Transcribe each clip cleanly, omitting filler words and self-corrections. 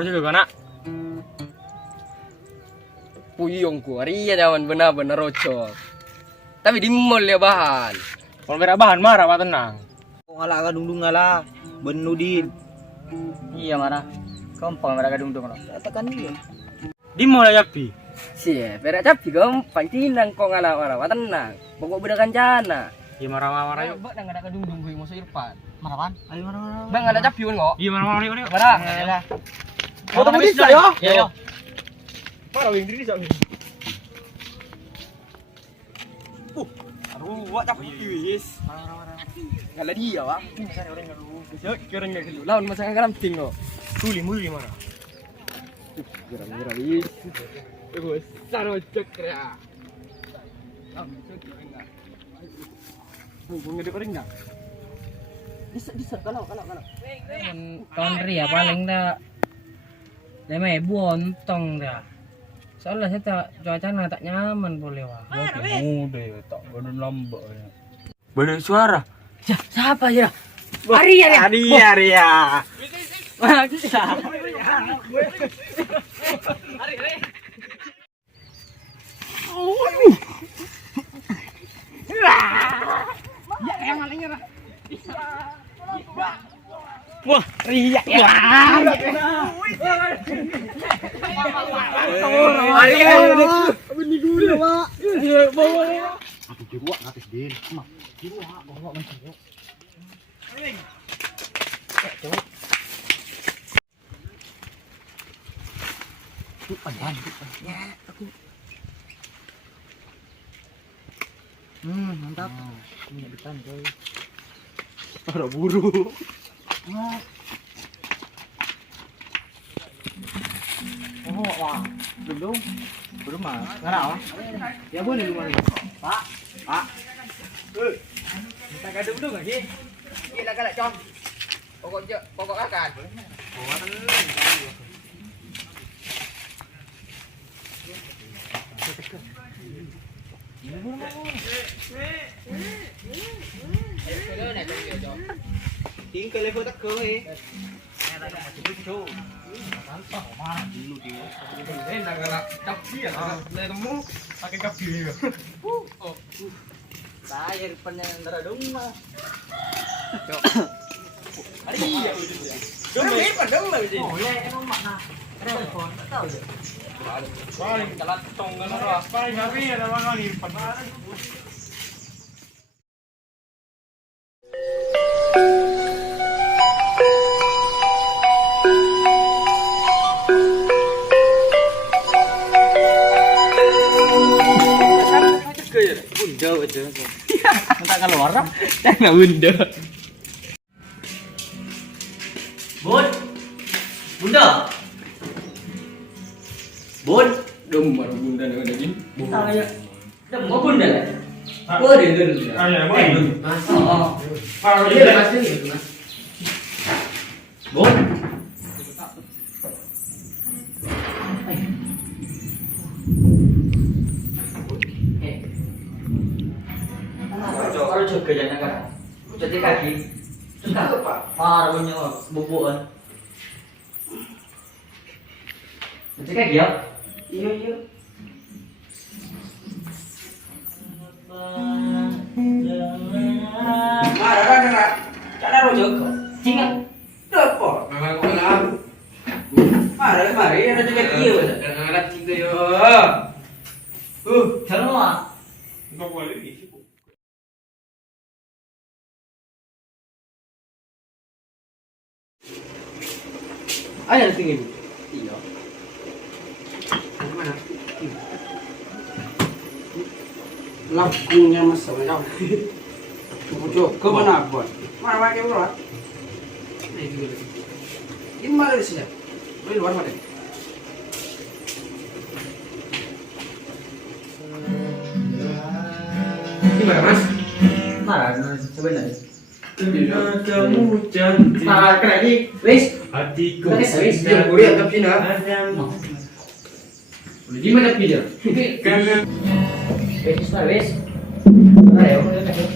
Karo juga kan nak. Puyung ku, iya jaman benar-benar rocok. Tapi di mall ya bahan. Kalau merah bahan marah apa tenang. Ngala ka dungdung ngala. Benudin. Iya mana? Gampang mereka dungdung no. Katakan dia. Di mau lah Yapi. Siap, berak capi gampang tinang kau ngalah-ngalah, tenang. Pokok beda kancana. Iya marah-marah yuk. Bak nang ada kedungdung gue musuh Irfan. Marapan? Ayo mana. Bang ada capi kan kok? Iya marah-marah yuk. Marah. Foto bisa ya? Iya. Marah yang diri sak. Aduh, wak capi wis. Ngalah dia, Wak. Besok kira enggak dulu. Lawan masakan kalam ting kok. Muli marah. Kira-kira wis. Terus sarojok ya. Hubungnya di orang enggak? Bisa kalau. Tahun ria paling dah. Lima bontong dah. Soalnya saya tak cuaca tak nyaman boleh wah. Muda ya tak ada lambak ya. Bener suara. Ya, siapa ya? Arya. Wah, riak ya. Mantap. Ini depan coy. Ada buru. Oh, wah. Belum mah. Ngarau. Ya boleh lu mana? Pak. Kita gaduh dulu enggak sih? Gila galak com. Pokok akan. Tiếng cái level tắc cơ ấy. Enak galak capi ya. Lah temu pakai capi ya. Saya penyanyi dong mah. Iya. Demi padang lah sih. Oh, ya emang mana? Telepon tahu ya. Paling Jalan tong kan ora. paling hari ada orang ni pada. Bunda aja. Minta keluar. Jangan bunda. Bunda. Dom baru bunda nih udah gini. Saya udah mau bunda lah. Boleh dulu. Ayah, boleh. Oh. Kalau Iya, pasti gitu, Mas. Bun. Kalau juga jangan kan. Jadi kaki. Terus apa? Parah punya bubuan. Jadi kaki ya? Iya. Cara rojok. Tinggal. Dapat. Memang kau lah. Mari ada juga dia. Jangan ada cinta yo. Jangan lupa. Enggak boleh ni. Ayo tinggi. Iya. Mana? Lagunya mas sama kau. Rojok ke mana buat? Mana pakai urat? Ini mana di sini? Di luar mana? Gimana mas? Mana sebenarnya? Bila kamu cantik, Mana kena di wis. hatiku Wis. Dia kuliah tapi nah. Di mana video? Karena Wis, wis. Ayo, ayo.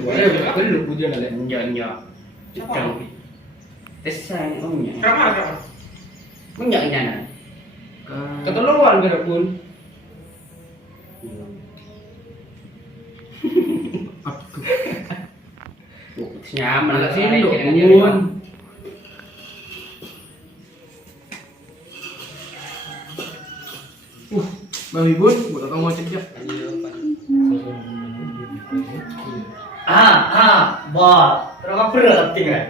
Belum pujian ale. Enggak. Cekang. Tes saya punya. Kamar. Punya nyana. Keterlaluan kada pun. Nyaman lah Sini sini dok, dong. Bun. Mami Bun, buat kamu cek ya. Terus apa berat tinggal?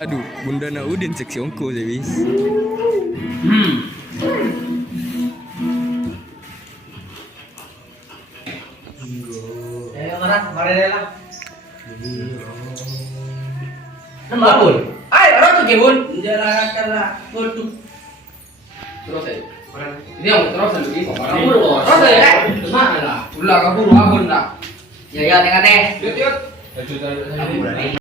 Aduh, Bunda Naudin seksi ongko sih bis. Ayo orang, mari lah. Nama Bun? Ayo orang tuh Bun. Jalan lah, Bun. Terus aja. Ini yang terus lagi kok. Kamu loh. Terus aja. Mana lah? Ulah kabur abon lah. Ya tengah teh. Yuk. Aku berani.